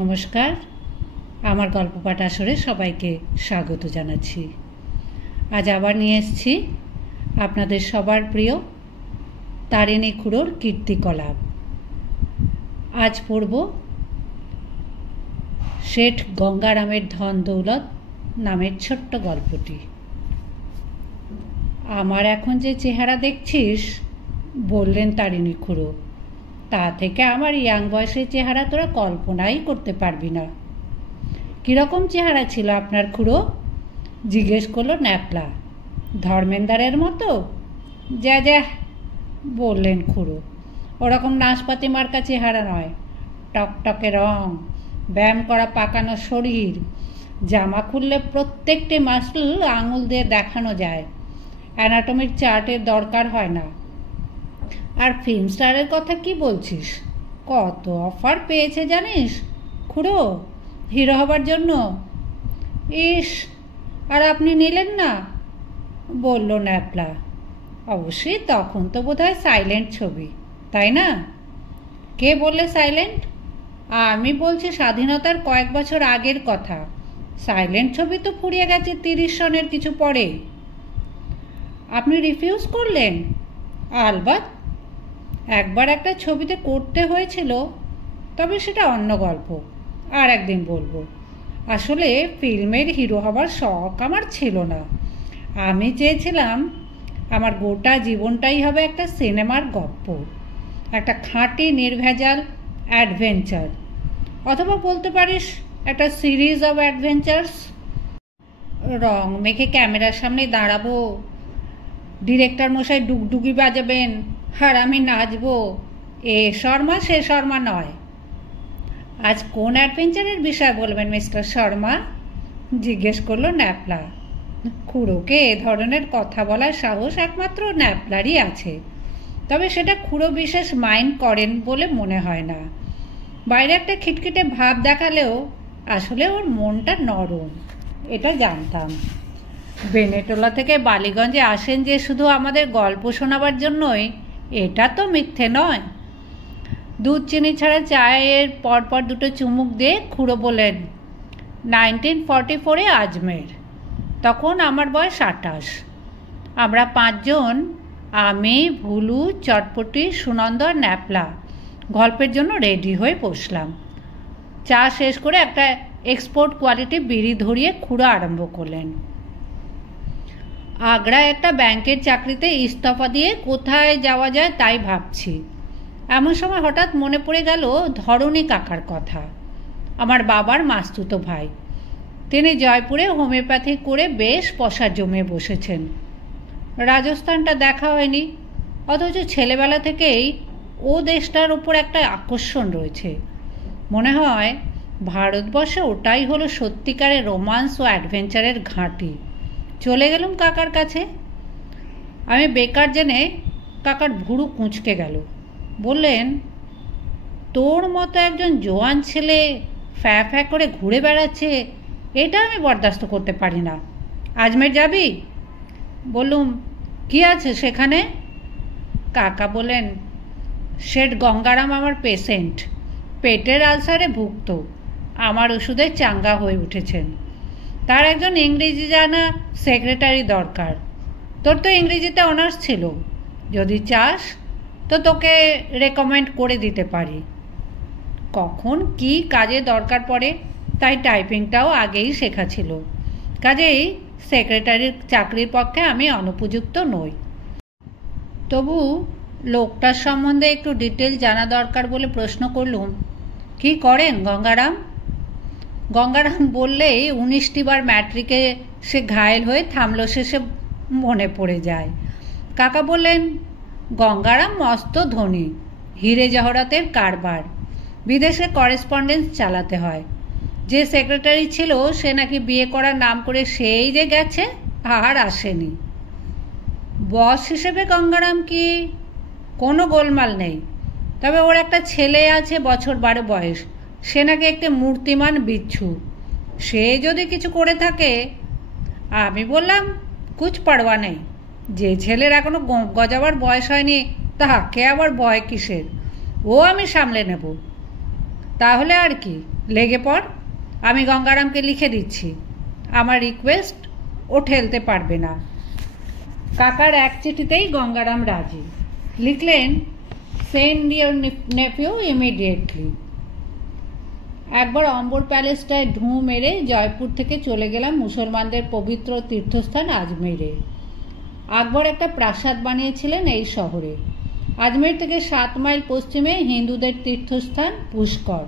নমস্কার, আমার গল্প পাঠ আসরে সবাইকে স্বাগত জানাচ্ছি। আজ আবার নিয়ে এসেছি আপনাদের সবার প্রিয় তারিণী খুড়োর কীর্তিকলাপ। আজ পড়ব শেঠ গঙ্গারামের ধন দৌলত নামের ছোট্ট গল্পটি। আমার এখন যে চেহারা দেখছিস, বললেন তারিণী খুড়ো, তা থেকে আমার ইয়াং বয়সের চেহারা তোরা কল্পনাই করতে পারবি না। কীরকম চেহারা ছিল আপনার খুড়ো? জিজ্ঞেস করলো ন্যাপলা। ধর্মেন্দারের মতো? যা যা, বললেন খুড়ো, ওরকম নাশপাতি মার্কা চেহারা নয়। টকটকে রং, ব্যায়াম করা পাকানো শরীর, জামা খুললে প্রত্যেকটি মাসল আঙুল দিয়ে দেখানো যায়। অ্যানাটমির চার্টের দরকার হয় না। আর ফিল্ম স্টারের কথা কি বলছিস? কত অফার পেয়েছে জানিস খুড়ো হিরো হবার জন্য। ইস, আর আপনি নিলেন না? বলল ন্যাপলা। অবশ্যই তখন তো বোধহয় সাইলেন্ট ছবি, তাই না? কে বললে সাইলেন্ট? আমি বলছি স্বাধীনতার কয়েক বছর আগের কথা। সাইলেন্ট ছবি তো ফুরিয়ে গেছে 30 সনের কিছু পরে। আপনি রিফিউজ করলেন? আলবাত, একবার একটা ছবিতে করতে হয়েছিল, তবে সেটা অন্য গল্প, আর একদিন বলবো। আসলে ফিল্মের হিরো হবার শখ আমার ছিল না। আমি চেয়েছিলাম আমার গোটা জীবনটাই হবে একটা সিনেমার গল্প, একটা খাঁটি নির্ভেজাল অ্যাডভেঞ্চার, অথবা বলতে পারিস একটা সিরিজ অফ অ্যাডভেঞ্চার্স। রং মেখে ক্যামেরার সামনে দাঁড়াবো, ডিরেক্টর মশাই ডুগডুগি বাজাবেন, আর আমি নাচবো। এ শর্মা সে শর্মা নয়। আজ কোন অ্যাডভেঞ্চারের বিষয় বলবেন মিস্টার শর্মা? জিজ্ঞেস করলো ন্যাপলা। খুড়োকে এ ধরনের কথা বলার সাহস একমাত্র ন্যাপলারই আছে, তবে সেটা খুড়ো বিশেষ মাইন্ড করেন বলে মনে হয় না। বাইরে একটা খিটখিটে ভাব দেখালেও আসলে ওর মনটা নরম, এটা জানতাম। বেনেটোলা থেকে বালিগঞ্জে আসেন যে শুধু আমাদের গল্প শোনাবার জন্যই, এটা তো মিথ্যে নয়। দুধ চিনি ছাড়া চায়ের পরপর দুটো চুমুক দিয়ে খুড়ো বলেন, 1944 আজমের। তখন আমার বয়স 28। আমরা 5 জন, আমি, ভুলু, চটপটি, সুনন্দ আর ন্যাপলা, গল্পের জন্য রেডি হয়ে বসলাম। চা শেষ করে একটা এক্সপোর্ট কোয়ালিটি বিড়ি ধরিয়ে খুড়ো আরম্ভ করলেন। আগ্রায় একটা ব্যাংকের চাকরিতে ইস্তফা দিয়ে কোথায় যাওয়া যায় তাই ভাবছি। এমন সময় হঠাৎ মনে পড়ে গেল ধরণী কাকার কথা, আমার বাবার মাস্তুতো ভাই। তিনি জয়পুরে হোমিওপ্যাথি করে বেশ পয়সা জমে বসেছেন। রাজস্থানটা দেখা হয়নি, অথচ ছেলেবেলা থেকেই ও দেশটার উপর একটা আকর্ষণ রয়েছে। মনে হয় ভারতবর্ষে ওটাই হলো সত্যিকারের রোমান্স ও অ্যাডভেঞ্চারের ঘাঁটি। চলে গেলাম কাকার কাছে। আমি বেকার জেনে কাকার ভুরু কুঁচকে গেল। বললেন, তোর মতো একজন জোয়ান ছেলে ফ্যা ফ্যা করে ঘুরে বেড়াচ্ছে, এটা আমি বরদাস্ত করতে পারি না। আজমের যাবি? বললুম, কি আছে সেখানে? কাকা বলেন, শেঠ গঙ্গারাম আমার পেশেন্ট, পেটের আলসারে ভুগত, আমার ওষুধে চাঙ্গা হয়ে উঠেছেন। তার একজন ইংরেজি জানা সেক্রেটারি দরকার। তোর তো ইংরেজিতে অনার্স ছিল, যদি চাস তো তোকে রেকমেন্ড করে দিতে পারি। কখন কি কাজে দরকার পড়ে, তাই টাইপিংটাও আগেই শেখা ছিল। কাজেই সেক্রেটারির চাকরির পক্ষে আমি অনুপযুক্ত নই। তবু লোকটার সম্বন্ধে একটু ডিটেল জানা দরকার বলে প্রশ্ন করলুম, কি করেন গঙ্গারাম? গঙ্গারাম বললেই 19টি বার ম্যাট্রিকে সে ঘায়েল হয়ে থামল, শেষে মনে পড়ে যায়। কাকা বললেন, গঙ্গারাম মস্ত ধনী, হিরে জহরাতের কারবার, বিদেশে করেসপন্ডেন্স চালাতে হয়। যে সেক্রেটারি ছিল সে নাকি বিয়ে করার নাম করে সেই যে গেছে, আর আসেনি। বস হিসেবে গঙ্গারাম কি? কোনো গোলমাল নেই, তবে ওর একটা ছেলে আছে বছর 12 বয়স, সে নাকি একটা মূর্তিমান বিচ্ছু। সে যদি কিছু করে থাকে। আমি বললাম, কুছ পারওয়া নেই, যে ছেলের এখনো গোঁফ গজাবার বয়স হয়নি তাকে আবার ভয় কিসের, ও আমি সামলে নেব। তাহলে আর কি, লেগে পড়। আমি গঙ্গারামকে লিখে দিচ্ছি, আমার রিকোয়েস্ট ও ঠেলতে পারবে না। কাকার এক চিঠিতেই গঙ্গারাম রাজি। লিখলেন, সেন্ড ইউর নেফিউ ইমিডিয়েটলি। একবার অম্বর প্যালেসটায় ঢুঁ মেরে জয়পুর থেকে চলে গেলাম মুসলমানদের পবিত্র তীর্থস্থান আজমেরে। আকবর একটা প্রাসাদ বানিয়েছিলেন এই শহরে। আজমের থেকে 7 মাইল পশ্চিমে হিন্দুদের তীর্থস্থান পুষ্কর।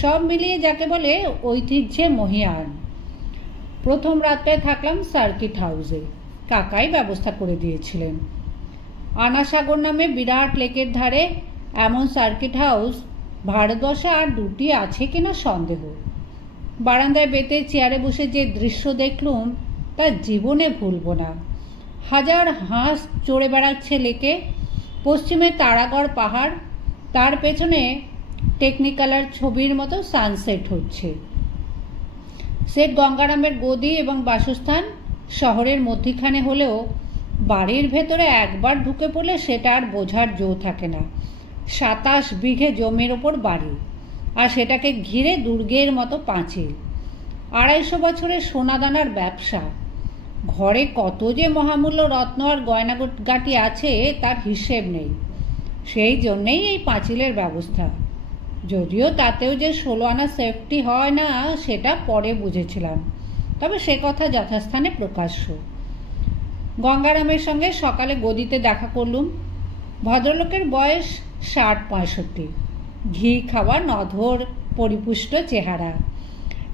সব মিলিয়ে যাকে বলে ঐতিহ্যে মহীয়ান। প্রথম রাত্রে থাকলাম সার্কিট হাউসে। কাকাই ব্যবস্থা করে দিয়েছিলেন। আনাসাগর নামে বিরাট লেকের ধারে এমন সার্কিট হাউস ভারতবর্ষে আর 2টি আছে কিনা সন্দেহ। বারান্দায় বেতে চেয়ারে বসে যে দৃশ্য দেখলুম তা জীবনে ভুলব না। হাজার হাঁস চড়ে বেড়াচ্ছে লেকে। পশ্চিমে তারাগড় পাহাড়, তার পেছনে টেকনিকালার ছবির মতো সানসেট হচ্ছে। শেঠ গঙ্গারামের গদি এবং বাসস্থান শহরের মধ্যিখানে হলেও বাড়ির ভেতরে একবার ঢুকে পড়লে সেটা আর বোঝার জো থাকে না। 27 বিঘে জমির ওপর বাড়ি, আর সেটাকে ঘিরে দুর্গের মতো পাঁচিল। 250 বছরের সোনাদানার ব্যবসা। ঘরে কত যে মহামূল্য রত্ন আর গয়নাগাটি আছে তার হিসেব নেই। সেই জন্যেই এই পাঁচিলের ব্যবস্থা। যদিও তাতেও যে 16 আনা সেফটি হয় না সেটা পরে বুঝেছিলাম, তবে সে কথা যথাস্থানে প্রকাশ্য। গঙ্গারামের সঙ্গে সকালে গদিতে দেখা করলুম। ভদ্রলোকের বয়স 60-65, ঘি খাওয়া নধর পরিপুষ্ট চেহারা।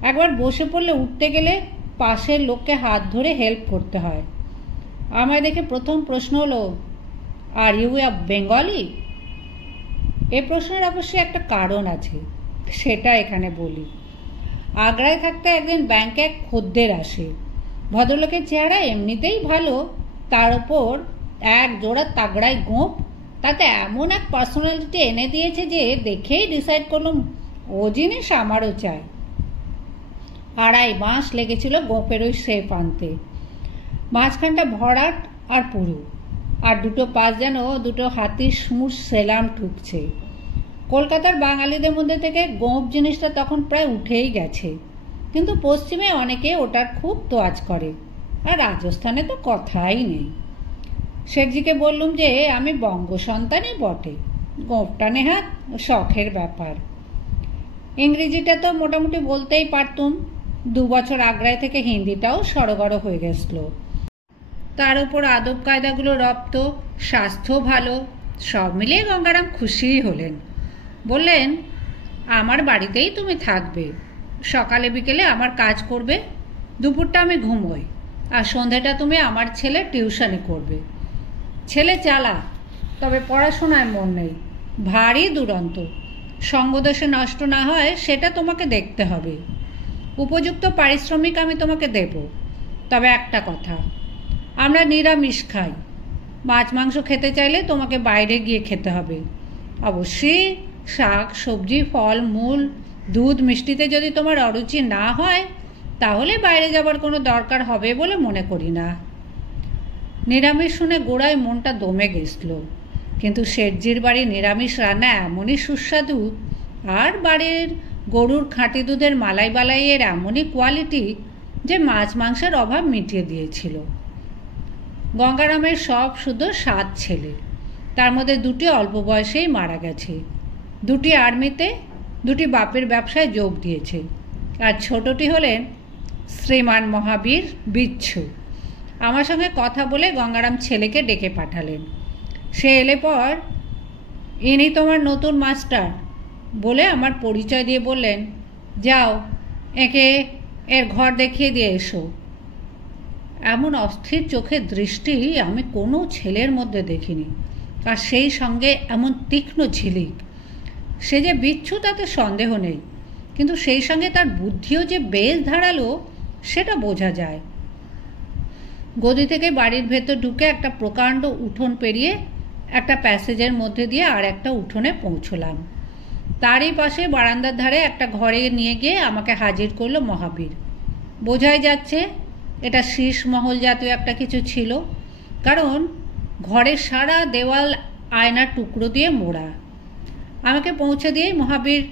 একবার বসে পড়লে উঠতে গেলে পাশের লোককে হাত ধরে হেল্প করতে হয়। আমায় দেখে প্রথম প্রশ্ন হলো, আর ইউ আ বেঙ্গলি? এ প্রশ্নের অবশ্যই একটা কারণ আছে, সেটা এখানে বলি। আগ্রায় থাকতে একদিন ব্যাংকে এক খদ্দের আসে। ভদ্রলোকের চেহারা এমনিতেই ভালো, তার ওপর এক জোড়া তাগড়ায় গোঁফ, তাতে এমন এক পার্সোনালিটি এনে দিয়েছে যে দেখেই ডিসাইড করলাম ও জিনিস আমারও চাই। 2.5 মাস লেগেছিল গোঁফের ওই শেপ আনতে। মাঝখানটা ভরাট আর পুরু, আর দুটো পাশ যেন দুটো হাতির সুর সেলাম ঠুকছে। কলকাতার বাঙালিদের মধ্যে থেকে গোঁফ জিনিসটা তখন প্রায় উঠেই গেছে, কিন্তু পশ্চিমে অনেকে ওটার খুব তোয়াজ করে, আর রাজস্থানে তো কথাই নেই। শেঠজিকে বললুম যে আমি বঙ্গ সন্তানই বটে, গোঁফটা নেহাত শখের ব্যাপার। ইংরেজিটা তো মোটামুটি বলতেই পারতুম। 2 বছর আগ্রায় থেকে হিন্দিটাও সড়গড় হয়ে গেছিল। তার উপর আদব কায়দাগুলো রপ্ত, স্বাস্থ্য ভালো, সব মিলিয়ে গঙ্গারাম খুশিই হলেন। বললেন, আমার বাড়িতেই তুমি থাকবে, সকালে বিকেলে আমার কাজ করবে, দুপুরটা আমি ঘুমোই, আর সন্ধ্যাটা তুমি আমার ছেলে টিউশনি করবে। ছেলে চালা, তবে পড়াশোনায় মন নেই, ভারী দুরন্ত। সঙ্গদোষে নষ্ট না হয় সেটা তোমাকে দেখতে হবে। উপযুক্ত পারিশ্রমিক আমি তোমাকে দেব, তবে একটা কথা, আমরা নিরামিষ খাই। মাছ মাংস খেতে চাইলে তোমাকে বাইরে গিয়ে খেতে হবে। অবশ্যই শাক সবজি ফল মূল দুধ মিষ্টিতে যদি তোমার অরুচি না হয় তাহলে বাইরে যাবার কোনো দরকার হবে বলে মনে করি না। নিরামিষ শুনে গোড়ায় মনটা দমে গেছিল, কিন্তু শেঠজির বাড়ি নিরামিষ রান্না এমনই সুস্বাদু, আর বাড়ির গরুর খাঁটি দুধের মালাই বালাইয়ের এমনই কোয়ালিটি যে মাছ মাংসের অভাব মিটিয়ে দিয়েছিল। গঙ্গারামের সব শুধু 7 ছেলে, তার মধ্যে 2টি অল্প বয়সেই মারা গেছে। 2টি আর্মিতে, 2টি বাপের ব্যবসায় যোগ দিয়েছে, আর ছোটটি হলেন শ্রীমান মহাবীর বিচ্ছু। আমার সঙ্গে কথা বলে গঙ্গারাম ছেলেকে ডেকে পাঠালেন। সে এলে পর, ইনি তোমার নতুন মাস্টার বলে আমার পরিচয় দিয়ে বললেন, যাও একে এর ঘর দেখিয়ে দিয়ে এসো। এমন অস্থির চোখের দৃষ্টি আমি কোনো ছেলের মধ্যে দেখিনি, আর সেই সঙ্গে এমন তীক্ষ্ণ ঝিলিক। সে যে বিচ্ছু তাতে সন্দেহ নেই, কিন্তু সেই সঙ্গে তার বুদ্ধিও যে বেশ ধারালো সেটা বোঝা যায়। গদি থেকে বাড়ির ভেতর ঢুকে একটা প্রকাণ্ড উঠোন পেরিয়ে একটা প্যাসেজের মধ্যে দিয়ে আর একটা উঠোনে পৌঁছলাম। তারই পাশে বারান্দার ধারে একটা ঘরে নিয়ে গিয়ে আমাকে হাজির করলো মহাবীর। বোঝাই যাচ্ছে এটা শীষ মহল জাতীয় একটা কিছু ছিল, কারণ ঘরের সারা দেওয়াল আয়নার টুকরো দিয়ে মোড়া। আমাকে পৌঁছে দিয়ে মহাবীর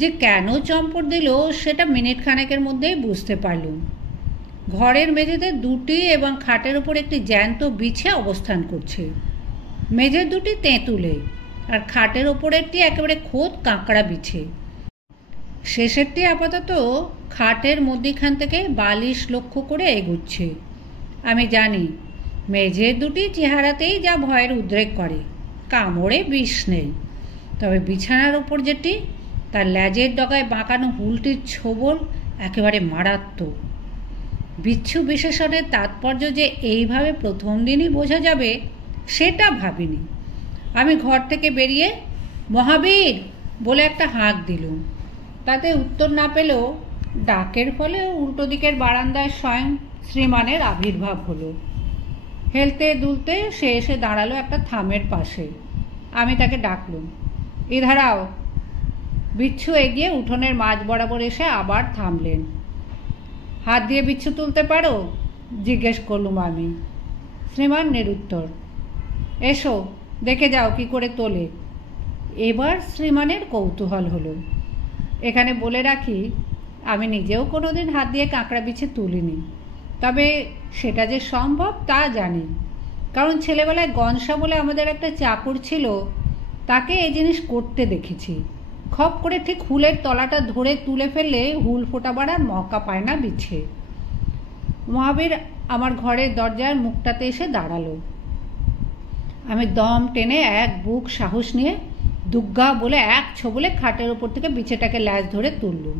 যে কেন চম্পট দিল সেটা মিনিট খানেকের মধ্যেই বুঝতে পারলুম। ঘরের মেঝেতে দুটি এবং খাটের উপর একটি জ্যান্ত বিছে অবস্থান করছে। মেঝের দুটি তেঁতুলে আর খাটের ওপরেরটি একেবারে খোদ কাঁকড়া বিছে। শেষেরটি আপাতত খাটের মধ্যিখান থেকে বালিশ লক্ষ্য করে এগুচ্ছে। আমি জানি মেঝের দুটি চেহারাতেই যা ভয়ের উদ্রেক করে, কামড়ে বিষ নেই। তবে বিছানার ওপর যেটি, তার ল্যাজের ডগায় বাঁকানো হুলটির ছোবল একেবারে মারাত্মক। বিচ্ছু বিশেষণের তাৎপর্য যে এইভাবে প্রথম দিনই বোঝা যাবে সেটা ভাবিনি। আমি ঘর থেকে বেরিয়ে মহাবীর বলে একটা হাঁক দিলুম। তাতে উত্তর না পেলেও ডাকের ফলে উল্টো দিকের বারান্দায় স্বয়ং শ্রীমানের আবির্ভাব হলো। হেলতে দুলতে সে এসে দাঁড়ালো একটা থামের পাশে। আমি তাকে ডাকলুম, ইধার আও। বিচ্ছু এগিয়ে উঠোনের মাঝ বরাবর এসে আবার থামলেন। হাত দিয়ে বিচ্ছু তুলতে পারো? জিজ্ঞেস করলুম আমি। শ্রীমান নিরুত্তর। এসো দেখে যাও কি করে তোলে। এবার শ্রীমানের কৌতূহল হলো। এখানে বলে রাখি, আমি নিজেও কোনোদিন হাত দিয়ে কাঁকড়া বিছে তুলিনি, তবে সেটা যে সম্ভব তা জানি। কারণ ছেলেবেলায় গনসা বলে আমাদের একটা চাকর ছিল, তাকে এই জিনিস করতে দেখেছি। খপ করে ঠিক হুলের তলাটা ধরে তুলে ফেললে হুল ফোটাবার আর মৌকা পায় না বিছে। মহাবীর আমার ঘরের দরজার মুখটাতে এসে দাঁড়ালো। আমি দম টেনে এক বুক সাহস নিয়ে দুগ্গা বলে এক ছোবলে খাটের ওপর থেকে বিছেটাকে ল্যাজ ধরে তুললুম।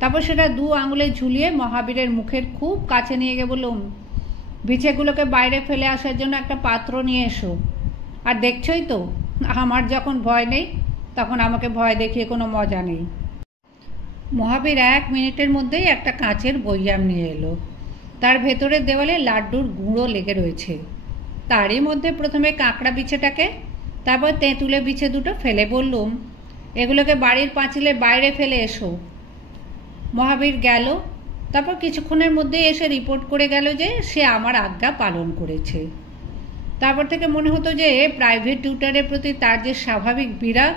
তারপর সেটা দু আঙুলে ঝুলিয়ে মহাবীরের মুখের খুব কাছে নিয়ে গিয়ে বললুম, বিছেগুলোকে বাইরে ফেলে আসার জন্য একটা পাত্র নিয়ে এসো। আর দেখছই তো, আমার যখন ভয় নেই তখন আমাকে ভয় দেখিয়ে কোনো মজা নেই। মহাবীর 1 মিনিটের মধ্যেই একটা কাঁচের বৈয়াম নিয়ে এলো। তার ভেতরের দেওয়ালে লাড্ডুর গুঁড়ো লেগে রয়েছে। তারই মধ্যে প্রথমে কাঁকড়া বিছেটাকে, তারপর তেঁতুলে বিছে দুটো ফেলে বললুম, এগুলোকে বাড়ির পাঁচিলের বাইরে ফেলে এসো। মহাবীর গেল। তারপর কিছুক্ষণের মধ্যেই এসে রিপোর্ট করে গেল যে সে আমার আজ্ঞা পালন করেছে। তারপর থেকে মনে হতো যে প্রাইভেট টিউটারের প্রতি তার যে স্বাভাবিক বিরাগ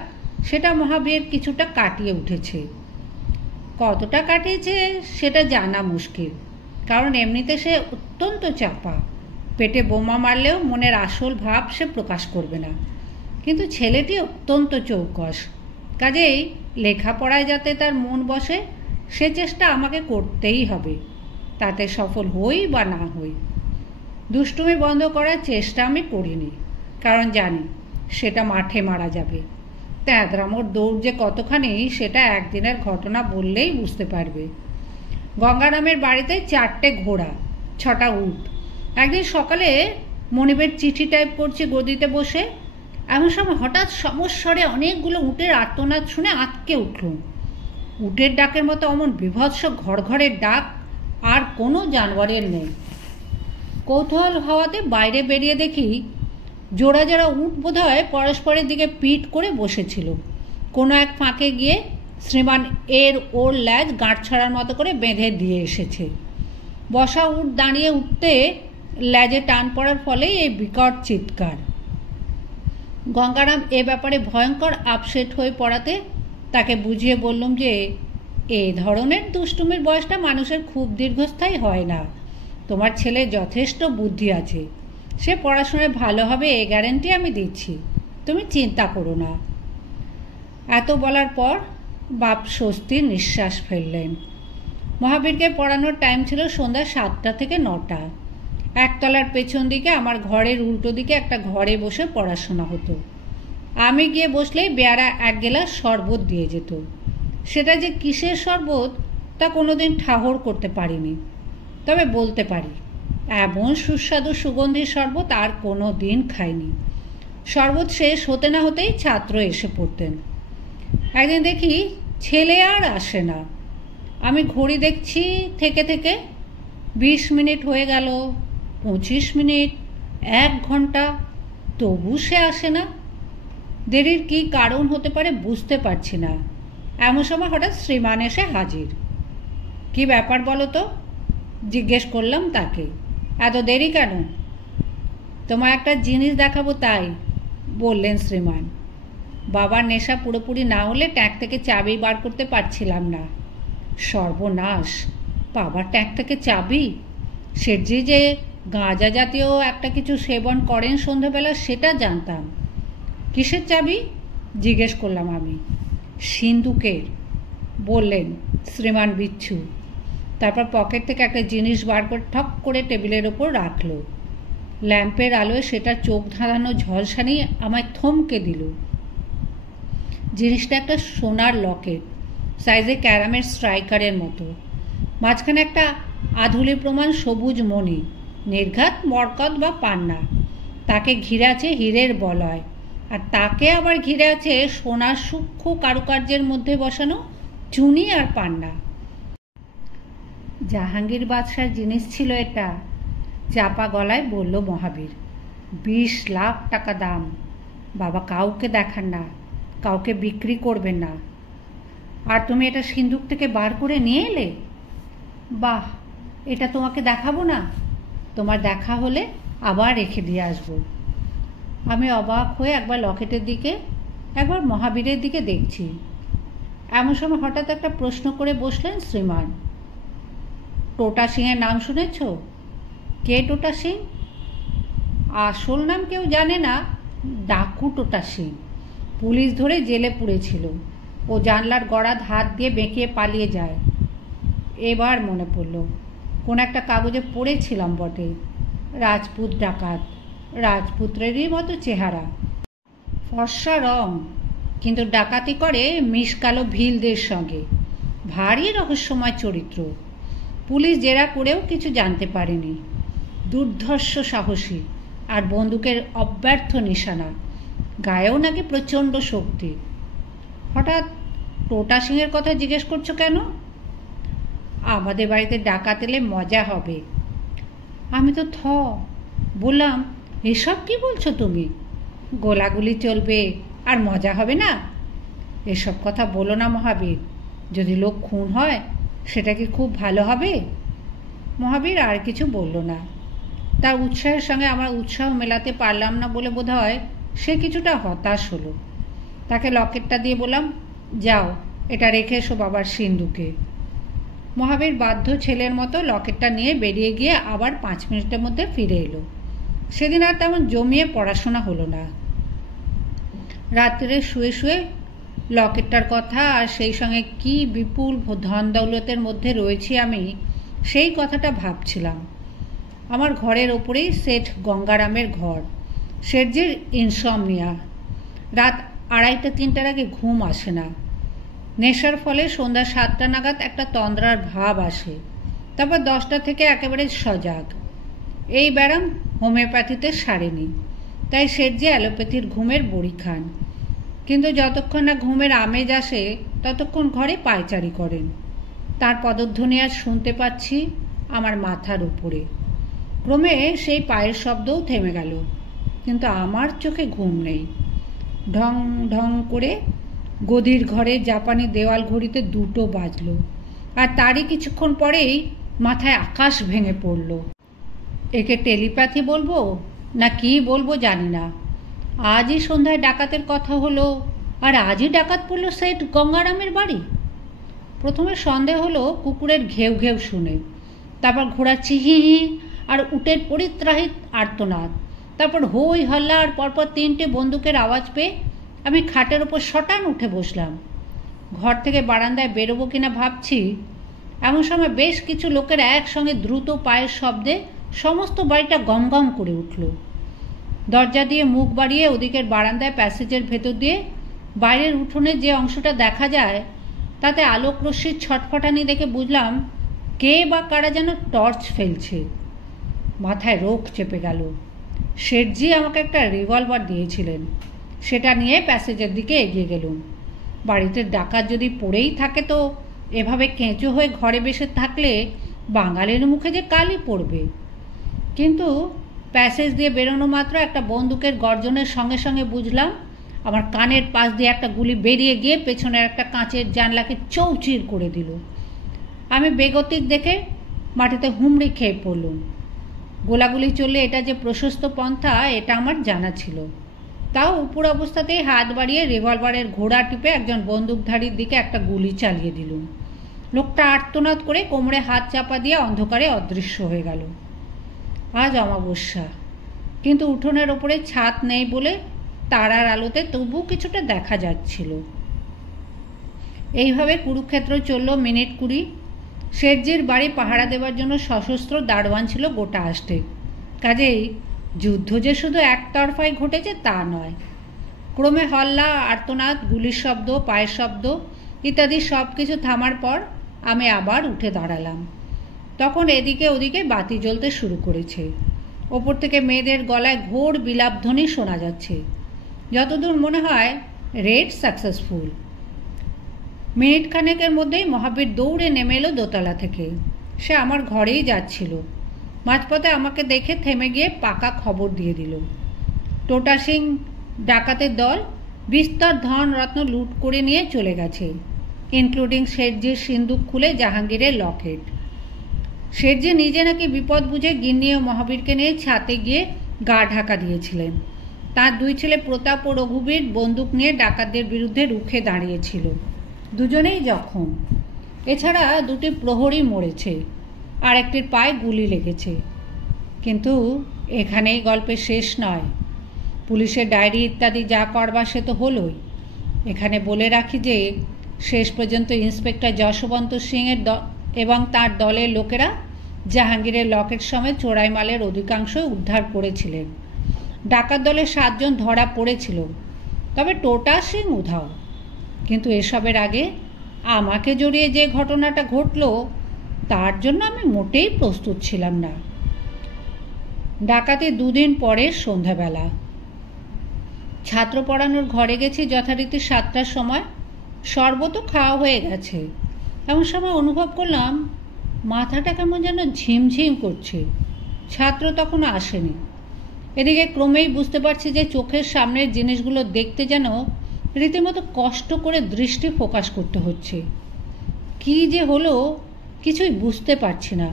সেটা মহাবীর কিছুটা কাটিয়ে উঠেছে। কতটা কাটিয়েছে সেটা জানা মুশকিল, কারণ এমনিতে সে অত্যন্ত চাপা। পেটে বোমা মারলেও মনের আসল ভাব সে প্রকাশ করবে না। কিন্তু ছেলেটি অত্যন্ত চৌকস, কাজেই লেখাপড়ায় যাতে তার মন বসে সে চেষ্টা আমাকে করতেই হবে, তাতে সফল হই বা না হই। দুষ্টুমি বন্ধ করার চেষ্টা আমি করিনি, কারণ জানি সেটা মাঠে মারা যাবে। তেঁদরামোর দৌড় যে কতখানি সেটা একদিনের ঘটনা বললেই বুঝতে পারবে। গঙ্গারামের বাড়িতে 4টে ঘোড়া, 6টা উট। একদিন সকালে মনিবের চিঠি টাইপ করছি গদিতে বসে, এমন সময় হঠাৎ সমস্বরে অনেকগুলো উটের আর্তনাদ শুনে আঁতকে উঠলুম। উটের ডাকের মতো অমন বিভৎস ঘড়ঘড়ের ডাক আর কোনো জানোয়ারের নেই। কৌতূহল হওয়াতে বাইরে বেরিয়ে দেখি জোড়া জোড়া উট বোধহয় পরস্পরের দিকে পিঠ করে বসেছিল। কোনো এক ফাঁকে গিয়ে শ্রীমান ওর ল্যাজ গাঁট ছড়ার মতো করে বেঁধে দিয়ে এসেছে। বসা উট দাঁড়িয়ে উঠতে ল্যাজে টান পড়ার ফলেই এই বিকট চিৎকার। গঙ্গারাম এ ব্যাপারে ভয়ঙ্কর আপসেট হয়ে পড়াতে তাকে বুঝিয়ে বললুম যে এই ধরনের দুষ্টুমির বয়সটা মানুষের খুব দীর্ঘস্থায়ী হয় না। তোমার ছেলে যথেষ্ট বুদ্ধি আছে, সে পড়াশোনায় ভালো হবে এ গ্যারেন্টি আমি দিচ্ছি, তুমি চিন্তা করো না। এত বলার পর বাপ স্বস্তির নিঃশ্বাস ফেললেন। মহাবীরকে পড়ানোর টাইম ছিল সন্ধ্যা 7টা থেকে 9টা। একতলার পেছন দিকে আমার ঘরের উল্টো দিকে একটা ঘরে বসে পড়াশোনা হতো। আমি গিয়ে বসলেই বেয়ারা 1 গেলাস শরবত দিয়ে যেত। সেটা যে কিসের শরবত তা কোনোদিন ঠাহর করতে পারিনি, তবে বলতে পারি এমন সুস্বাদু সুগন্ধির শরবত আর কোনো দিন খাইনি। শরবত শেষ হতে না হতেই ছাত্র এসে পড়তেন। একদিন দেখি ছেলে আর আসে না। আমি ঘড়ি দেখছি থেকে থেকে 20 মিনিট হয়ে গেল, 25 মিনিট, 1 ঘন্টা, তবু সে আসে না। দেরির কী কারণ হতে পারে বুঝতে পারছি না। এমন সময় হঠাৎ শ্রীমান এসে হাজির। কি ব্যাপার বলো তো, জিজ্ঞেস করলাম তাকে। এত দেরি কেন? তোমায় একটা জিনিস দেখাবো তাই, বললেন শ্রীমান। বাবার নেশা পুরোপুরি না হলে ট্যাঙ্ক থেকে চাবি বার করতে পারছিলাম না। সর্বনাশ, বাবার ট্যাঙ্ক থেকে চাবি! শেঠজি যে গাঁজা জাতীয় একটা কিছু সেবন করেন সন্ধেবেলা সেটা জানতাম। কিসের চাবি জিজ্ঞেস করলাম আমি। সিন্দুকের, বললেন শ্রীমান বিচ্ছু। তারপর পকেট থেকে একটা জিনিস বার করে ঠক করে টেবিলের ওপর রাখলো। ল্যাম্পের আলোয় সেটা চোখ ধাঁধানো ঝলসানি আমায় থমকে দিল। জিনিসটা একটা সোনার লকেট, সাইজে ক্যারামের স্ট্রাইকারের মতো। মাঝখানে একটা আধুলি প্রমাণ সবুজ মণি, নির্ঘাত মরকত বা পান্না। তাকে ঘিরে আছে হীরের বলয়, আর তাকে আবার ঘিরে আছে সোনার সূক্ষ্ম কারুকার্যের মধ্যে বসানো চুনি আর পান্না। জাহাঙ্গীর বাদশার জিনিস ছিল এটা, চাপা গলায় বলল মহাবীর। 20 লাখ টাকা দাম। বাবা কাউকে দেখান না, কাউকে বিক্রি করবেন না। আর তুমি এটা সিন্দুক থেকে বার করে নিয়ে এলে? বাহ, এটা তোমাকে দেখাবো না? তোমার দেখা হলে আবার রেখে দিয়ে আসবো। আমি অবাক হয়ে একবার লকেটের দিকে, একবার মহাবীরের দিকে দেখছি। এমন সময় হঠাৎ একটা প্রশ্ন করে বসলেন শ্রীমান। টোটা সিংয়ের নাম শুনেছ? কে টোটা সিং? আসল নাম কেউ জানে না, ডাকু টোটা সিং। পুলিশ ধরে জেলে পুড়েছিল। ও জানলার গড়াত হাত দিয়ে বেঁকিয়ে পালিয়ে যায়। এবার মনে পড়ল, কোন একটা কাগজে পড়েছিলাম বটে। রাজপুত ডাকাত, রাজপুত্রেরই মতো চেহারা, ফর্সা রং, কিন্তু ডাকাতি করে মিশকালো ভিলদের সঙ্গে। ভারী রহস্যময় চরিত্র। পুলিশ জেরা করেও কিছু জানতে পারেনি। দুর্ধর্ষ সাহসী, আর বন্দুকের অব্যর্থ নিশানা। গায়েও নাকি প্রচণ্ড শক্তি। হঠাৎ টোটা সিংয়ের কথা জিজ্ঞেস করছো কেন? আমাদের বাড়িতে ডাকাত এলে মজা হবে। আমি তো বললাম, এসব কি বলছো তুমি? গোলাগুলি চলবে আর মজা হবে না? এসব কথা বলো না মহাবীর। যদি লোক খুন হয় সেটা কি খুব ভালো হবে? মহাবীর আর কিছু বলল না। তার উৎসাহের সঙ্গে আমার উৎসাহ মেলাতে পারলাম না বলে বোধ হয় সে কিছুটা হতাশ হলো। তাকে লকেটটা দিয়ে বললাম, যাও এটা রেখে এসো বাবার সিন্দুকে। মহাবীর বাধ্য ছেলের মতো লকেটটা নিয়ে বেরিয়ে গিয়ে আবার 5 মিনিটের মধ্যে ফিরে এলো। সেদিন আর তেমন জমিয়ে পড়াশোনা হলো না। রাত্রে শুয়ে শুয়ে লকেটটার কথা আর সেই সঙ্গে কি বিপুল ধন দৌলতের মধ্যে রয়েছি আমি, সেই কথাটা ভাবছিলাম। আমার ঘরের ওপরেই সেঠ গঙ্গারামের ঘর। শেঠজির ইনসমনিয়া। রাত 2:30-3টার আগে ঘুম আসে না। নেশার ফলে সন্ধ্যা 7টা নাগাদ একটা তন্দ্রার ভাব আসে। তারপর 10টা থেকে একেবারে সজাগ। এই ব্যারাম হোমিওপ্যাথিতে সারেনি, তাই শেঠজি অ্যালোপ্যাথির ঘুমের বড়ি খান। কিন্তু যতক্ষণ না ঘুমের আমেজ আসে ততক্ষণ ঘরে পায়চারি করেন। তার পদধ্বনি আজ শুনতে পাচ্ছি আমার মাথার উপরে। ক্রমে সেই পায়ের শব্দও থেমে গেল, কিন্তু আমার চোখে ঘুম নেই। ঢং ঢং করে গদির ঘরে জাপানি দেওয়াল ঘড়িতে 2টো বাজল, আর তারই কিছুক্ষণ পরেই মাথায় আকাশ ভেঙে পড়ল। একে টেলিপ্যাথি বলবো না কি বলবো জানি না। আজই সন্ধ্যায় ডাকাতের কথা হলো, আর আজই ডাকাত পড়ল সেঠ গঙ্গারামের বাড়ি। প্রথমে সন্দেহ হলো কুকুরের ঘেউ ঘেউ শুনে, তারপর ঘোড়ার চিহি আর উটের পরিত্রাহিত আর্তনাদ, তারপর হই হল্লা, আর পরপর 3টে বন্দুকের আওয়াজ পেয়ে আমি খাটের ওপর শটান উঠে বসলাম। ঘর থেকে বারান্দায় বেরোবো কিনা ভাবছি, এমন সময় বেশ কিছু লোকের একসঙ্গে দ্রুত পায়ের শব্দে সমস্ত বাড়িটা গম গম করে উঠল। দরজা দিয়ে মুখ বাড়িয়ে ওদিকের বারান্দায় প্যাসেজের ভেতর দিয়ে বাইরের উঠোনের যে অংশটা দেখা যায় তাতে আলোক রশ্মির ছটফটানি দেখে বুঝলাম কে বা কারা যেন টর্চ ফেলছে। মাথায় রোগ চেপে গেল। শেঠজি আমাকে একটা রিভলভার দিয়েছিলেন, সেটা নিয়ে প্যাসেজের দিকে এগিয়ে গেলুম। বাড়িতে ডাকাত যদি পড়েই থাকে তো এভাবে কেঁচো হয়ে ঘরে বসে থাকলে বাঙালির মুখে যে কালি পড়বে। কিন্তু প্যাসেজ দিয়ে বেরোনো মাত্র একটা বন্দুকের গর্জনের সঙ্গে সঙ্গে বুঝলাম আমার কানের পাশ দিয়ে একটা গুলি বেরিয়ে গিয়ে পেছনের একটা কাঁচের জানলাকে চৌচির করে দিল। আমি বেগতিক দেখে মাটিতে হুমড়ি খেয়ে পড়লুম। গোলাগুলি চললে এটা যে প্রশস্ত পন্থা এটা আমার জানা ছিল। তাও উপর অবস্থাতেই হাত বাড়িয়ে রিভলভারের ঘোড়া টিপে একজন বন্দুকধারীর দিকে একটা গুলি চালিয়ে দিলুম। লোকটা আর্তনাদ করে কোমরে হাত চাপা দিয়ে অন্ধকারে অদৃশ্য হয়ে গেল। আজ অমাবস্যা, কিন্তু উঠোনের ওপরে ছাদ নেই বলে তারার আলোতে তবু কিছুটা দেখা যাচ্ছিল। এইভাবে কুরুক্ষেত্র চলল মিনিট 20। শেঠজির বাড়ি পাহারা দেওয়ার জন্য সশস্ত্র দারোয়ান ছিল গোটা 8 কাজেই যুদ্ধ যে শুধু একতরফায় ঘটেছে তা নয়। ক্রমে হল্লা, আর্তনাদ, গুলির শব্দ, পায়ের শব্দ ইত্যাদি সব কিছু থামার পর আমি আবার উঠে দাঁড়ালাম। তখন এদিকে ওদিকে বাতি জ্বলতে শুরু করেছে। ওপর থেকে মেয়েদের গলায় ঘোর বিলাপধ্বনি শোনা যাচ্ছে। যতদূর মনে হয় রেড সাকসেসফুল। মিনিট খানেকের মধ্যেই মহাবীর দৌড়ে নেমে এলো দোতলা থেকে। সে আমার ঘরেই যাচ্ছিল। মাঝপথে আমাকে দেখে থেমে গিয়ে পাকা খবর দিয়ে দিল, টোটা সিং ডাকাতের দল বিস্তর ধন রত্ন লুট করে নিয়ে চলে গেছে, ইনক্লুডিং শেঠজির সিন্দুক খুলে জাহাঙ্গীরের লকেট। শেঠজি নিজে নাকি বিপদ বুঝে গিন্নি ও মহাবীরকে নিয়ে ছাতে গিয়ে গা ঢাকা দিয়েছিলেন। তার 2 ছেলে প্রতাপ ও রঘুবীর বন্দুক নিয়ে ডাকাতদের বিরুদ্ধে রুখে দাঁড়িয়েছিল। দুজনেই জখম। এছাড়া 2টি প্রহরী মরেছে, আর একটির পায়ে গুলি লেগেছে। কিন্তু এখানেই গল্পের শেষ নয়। পুলিশের ডায়েরি ইত্যাদি যা করবার সে তো হলোই। এখানে বলে রাখি যে শেষ পর্যন্ত ইন্সপেক্টর যশবন্ত সিংয়ের এবং তার দলের লোকেরা জাহাঙ্গীরের লকেট সমেত চোরাই মালের অধিকাংশ উদ্ধার করেছিলেন। ডাকাত দলের 7 জন ধরা পড়েছিল, তবে টোটা সিং উধাও। কিন্তু এসবের আগে আমাকে জড়িয়ে যে ঘটনাটা ঘটল তার জন্য আমি মোটেই প্রস্তুত ছিলাম না। ডাকাতি 2 দিন পরে সন্ধ্যাবেলা। ছাত্র পড়ানোর ঘরে গেছি যথারীতি 7টার সময়। শরবতও খাওয়া হয়ে গেছে। এমন সময় অনুভব করলাম মাথাটা কেমন যেন ঝিমঝিম করছে। ছাত্র তখনও আসেনি। এদিকে ক্রমেই বুঝতে পারছি যে চোখের সামনের জিনিসগুলো দেখতে যেন রীতিমতো কষ্ট করে দৃষ্টি ফোকাস করতে হচ্ছে। কি যে হলো কিছুই বুঝতে পারছি না।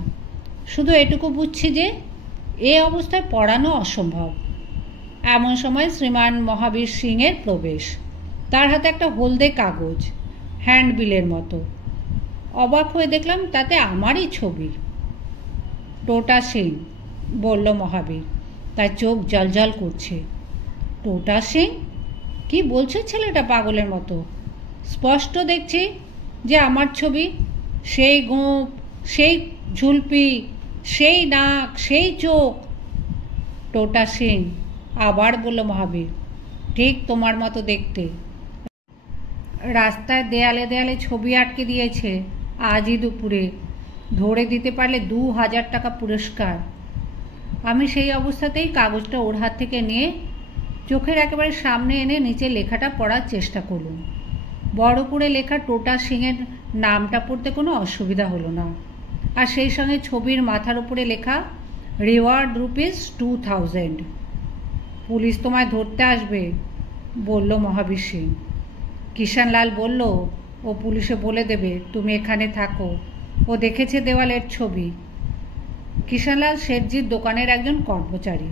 শুধু এটুকু বুঝছি যে এ অবস্থায় পড়ানো অসম্ভব। এমন সময় শ্রীমান মহাবীর সিংয়ের প্রবেশ। তার হাতে একটা হলদে কাগজ, হ্যান্ডবিলের মতো। অবাক হয়ে দেখলাম তাতে আমারই ছবি। টোটা সিং, বলল মহাবীর। তার চোখ জলজল করছে। টোটা সিং? কি বলছে ছেলেটা পাগলের মতো? স্পষ্ট দেখছি যে আমার ছবি। সেই গোঁপ, সেই ঝুলপি, সেই নাক, সেই চোখ। টোটা সিং, আবার বলল মহাবীর। ঠিক তোমার মতো দেখতে। রাস্তায় দেয়ালে দেয়ালে ছবি আটকে দিয়েছে আজই দুপুরে। ধরে দিতে পারলে 2000 টাকা পুরস্কার। আমি সেই অবস্থাতেই কাগজটা ওর হাত থেকে নিয়ে চোখের একেবারে সামনে এনে নিচে লেখাটা পড়ার চেষ্টা করলুম। বড় করে লেখা টোটা সিংয়ের নামটা পড়তে কোনো অসুবিধা হলো না। আর সেই সঙ্গে ছবির মাথার উপরে লেখা রিওয়ার্ড ₹2000। পুলিশ তোমায় ধরতে আসবে, বলল মহাবীর সিং। কিষানলাল বলল ও পুলিশে বলে দেবে তুমি এখানে থাকো। ও দেখেছে দেওয়ালের ছবি। কিষানলাল শেঠজির দোকানের একজন কর্মচারী।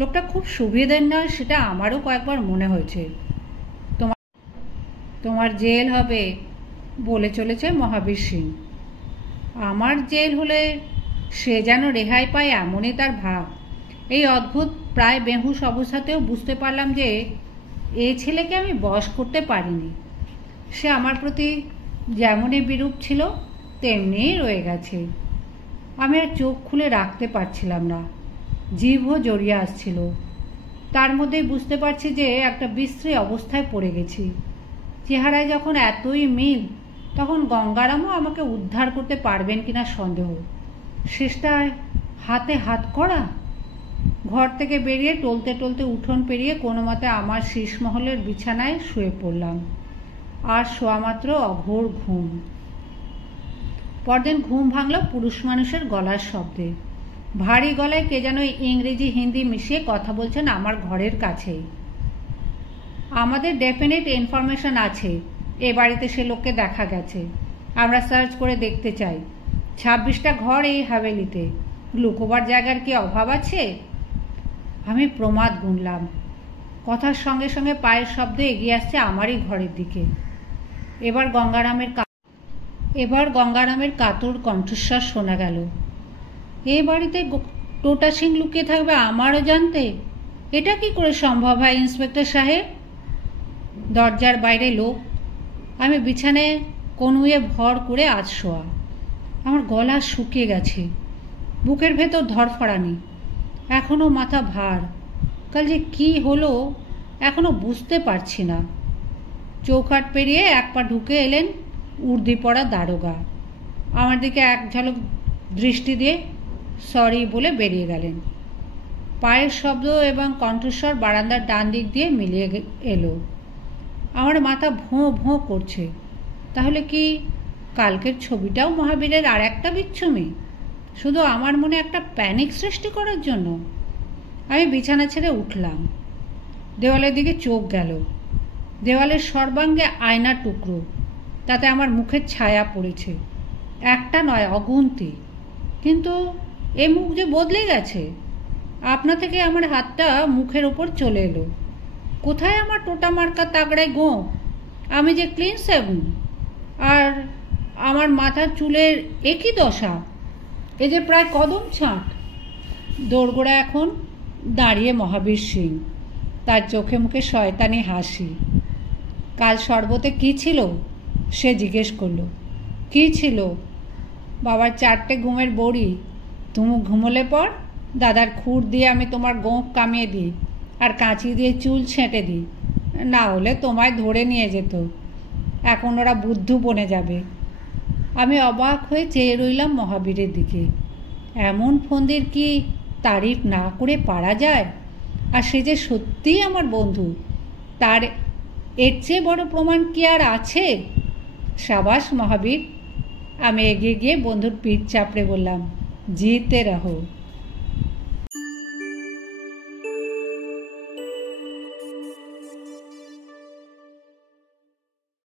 লোকটা খুব সুবিধের নয় সেটা আমারও কয়েকবার মনে হয়েছে। তোমার জেল হবে, বলে চলেছে মহাবীর সিং। আমার জেল হলে সে যেন রেহাই পায় এমনই তার ভাব। এই অদ্ভুত প্রায় বেহুশ অবস্থাতেও বুঝতে পারলাম যে এ ছেলেকে আমি বশ করতে পারিনি। সে আমার প্রতি যেমনই বিরূপ ছিল তেমনিই রয়ে গেছে। আমি আর চোখ খুলে রাখতে পারছিলাম না। জিভও জড়িয়ে আসছিল। তার মধ্যেই বুঝতে পারছি যে একটা বিশ্রী অবস্থায় পড়ে গেছি। চেহারায় যখন এতই মিল, তখন গঙ্গারামও আমাকে উদ্ধার করতে পারবেন কিনা সন্দেহ। শেষটায় হাতে হাত করা। ঘর থেকে বেরিয়ে টলতে টলতে উঠোন পেরিয়ে কোনো মতে আমার শীষমহলের বিছানায় শুয়ে পড়লাম। আর শোয়া মাত্র অঘোর ঘুম। পরদিন ঘুম ভাঙল পুরুষ মানুষের গলার শব্দে। ভারী গলায় কে যেন ইংরেজি হিন্দি মিশিয়ে কথা বলছেন আমার ঘরের কাছেই। আমাদের ডেফিনেট ইনফরমেশন আছে এ বাড়িতে সে লোককে দেখা গেছে। আমরা সার্চ করে দেখতে চাই। 26টা ঘর এই হাভেলিতে। লুকোবার জায়গার কি অভাব আছে? আমি প্রমাদ গুনলাম। কথার সঙ্গে সঙ্গে পায়ের শব্দে এগিয়ে আসছে আমারই ঘরের দিকে। এবার গঙ্গারামের কাতর কণ্ঠস্বর শোনা গেল। এ বাড়িতে টোটা সিং লুকিয়ে থাকবে আমারও জানতে? এটা কি করে সম্ভব হয় ইন্সপেক্টর সাহেব? দরজার বাইরে লোক। আমি বিছানায় কনুয়ে ভর করে আজ শোয়া। আমার গলা শুকিয়ে গেছে, বুকের ভেতর ধরফরানি, এখনও মাথা ভার। কাল যে কী হলো এখনও বুঝতে পারছি না। চৌকাঠ পেরিয়ে এক পা ঢুকে এলেন উর্দি পরা দারোগা। আমার দিকে এক ঝলক দৃষ্টি দিয়ে সরি বলে বেরিয়ে গেলেন। পায়ের শব্দ এবং কণ্ঠস্বর বারান্দার ডান দিক দিয়ে মিলিয়ে এলো। আমার মাথা ভোঁ ভোঁ করছে। তাহলে কি কালকের ছবিটাও মহাবীরের আর একটা বিচ্ছুমি, শুধু আমার মনে একটা প্যানিক সৃষ্টি করার জন্য? আমি বিছানা ছেড়ে উঠলাম। দেওয়ালের দিকে চোখ গেল। দেওয়ালের সর্বাঙ্গে আয়নার টুকরো, তাতে আমার মুখের ছায়া পড়েছে। একটা নয়, অগুন্তি। কিন্তু এ মুখ যে বদলে গেছে। আপনা থেকে আমার হাতটা মুখের ওপর চলে এলো। কোথায় আমার টোটা মার্কা তাগড়ায় গোঁ? আমি যে ক্লিন সেভেন। আর আমার মাথার চুলের একই দশা, এ যে প্রায় কদম ছাঁট। দোরগোড়া এখন দাঁড়িয়ে মহাবীর সিং, তার চোখে মুখে শয়তানি হাসি। কাল শরবতে কি ছিল সে জিজ্ঞেস করল। কি ছিল? বাবার 4টে ঘুমের বড়ি। তুমি ঘুমোলে পর দাদার খুর দিয়ে আমি তোমার গোঁফ কামিয়ে দিই আর কাঁচি দিয়ে চুল ছেঁটে দিই, না হলে তোমায় ধরে নিয়ে যেত। এখন ওরা বুদ্ধু বনে যাবে। আমি অবাক হয়ে চেয়ে রইলাম মহাবীরের দিকে। এমন ফন্দির কি তারিফ না করে পারা যায়? আর সে যে সত্যিই আমার বন্ধু, তার এর চেয়ে বড় প্রমাণ কি আর আছে? সাবাস মহাবীর। আমি এগিয়ে গিয়ে বন্ধুর পিঠ চাপড়ে বললাম, জিতে রহো।